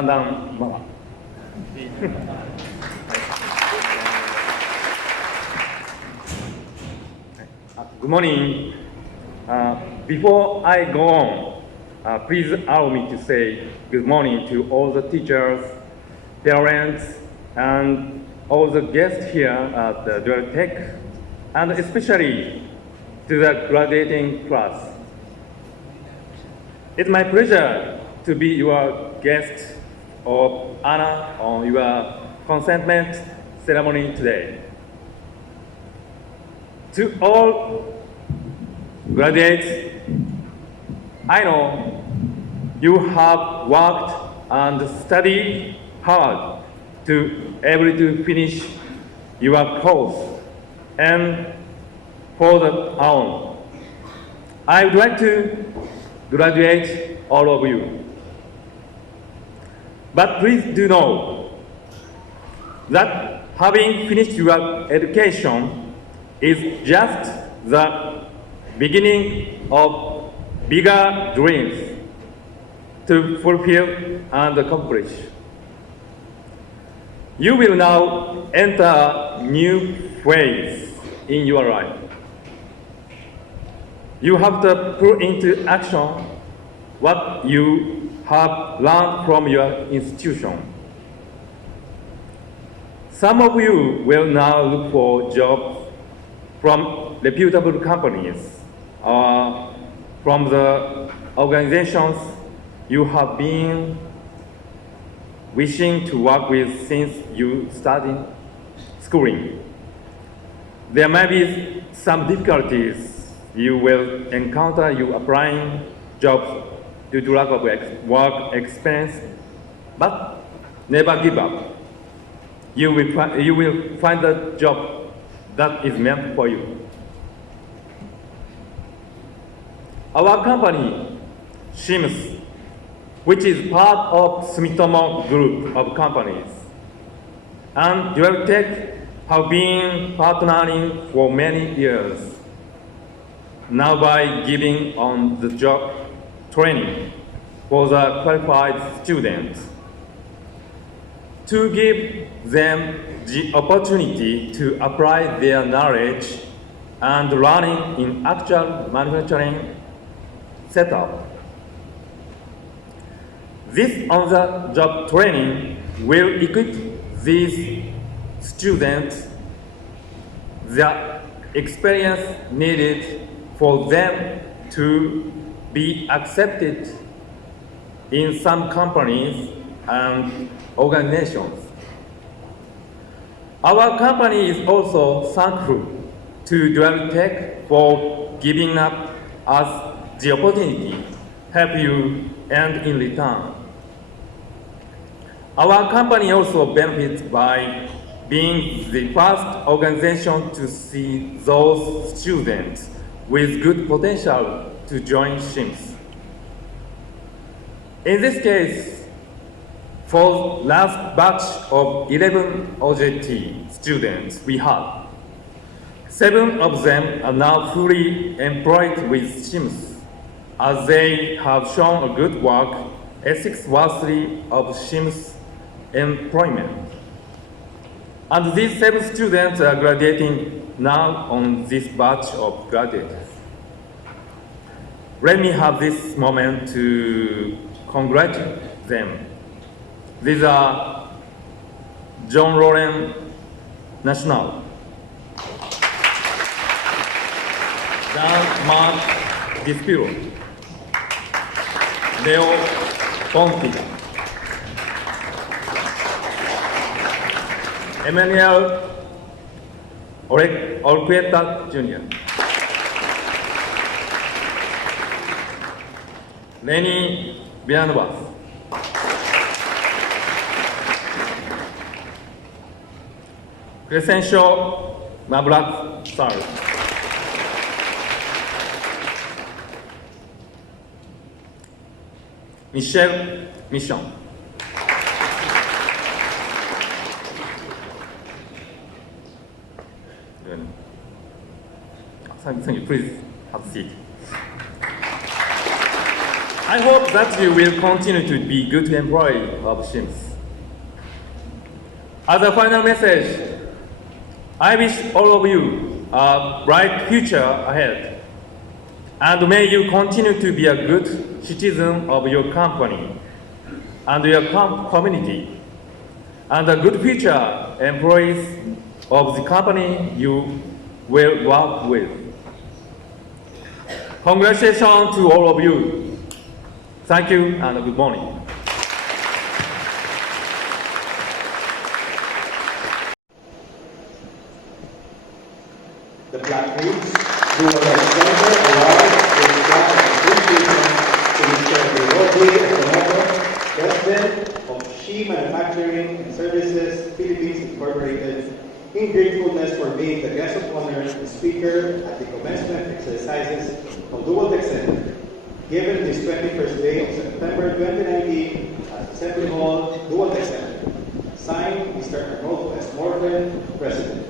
ワンダンママ。Good morning. Before I go on, please allow me to say good morning to all the teachers, parents, and all the guests here at the Dualtech, and especially to the graduating class. It's my pleasure to be your guest of honor on your commencement ceremony today. To all graduates, I know you have worked and studied hard to able to finish your course, and for the honor, I would like to graduate all of you. But please do know that having finished your education is just the beginning of bigger dreams to fulfill and accomplish. You will now enter a new phase in your life. You have to put into action what you have learned from your institution. Some of you will now look for jobs from reputable companies or from the organizations you have been wishing to work with since you started schooling. There may be some difficulties you will encounter you applying jobs due to lack of work experience, but never give up. You will find a job that is meant for you. Our company, Shims, which is part of Sumitomo group of companies, and Dualtech have been partnering for many years. Now by giving on-the-job training for the qualified students, to give them the opportunity to apply their knowledge and learning in actual manufacturing setup. This on-the-job training will equip these students the experience needed for them to be accepted in some companies and organizations. Our company is also thankful to Dualtech for giving up us the opportunity to help you and in return. Our company also benefits by being the first organization to see those students with good potential to join Shims. In this case, for last batch of 11 OJT students we had, 7 of them are now fully employed with Shims, as they have shown a good work ethics worthy of Shims employment. And these 7 students are graduating now on this batch of graduates. Let me have this moment to congratulate them. These are John Lauren National, Dan Mark Dispiro, Leo Ponti, Emmanuel Olqueta Jr., Lenny Villanueva, Crescencio Mablat Sar, Michelle Michon, Thank you. Please have a seat. I hope that you will continue to be good employee of Shims. As a final message, I wish all of you a bright future ahead, and may you continue to be a good citizen of your company and your community, and a good future employees of the company you will work with. Congratulations to all of you. Thank you and good morning. The plaques who will center award with flag of appreciation to Mr. Hiroji Okamoto, President of Shi Manufacturing and Services Philippines Incorporated, in gratefulness for being the guest of honor and speaker at the commencement exercises of Dualtech Center, given this 21st day of September 2019 at Assembly Hall, Dualtech Center. Signed, Mr. Arnolfo S. Morgan, President.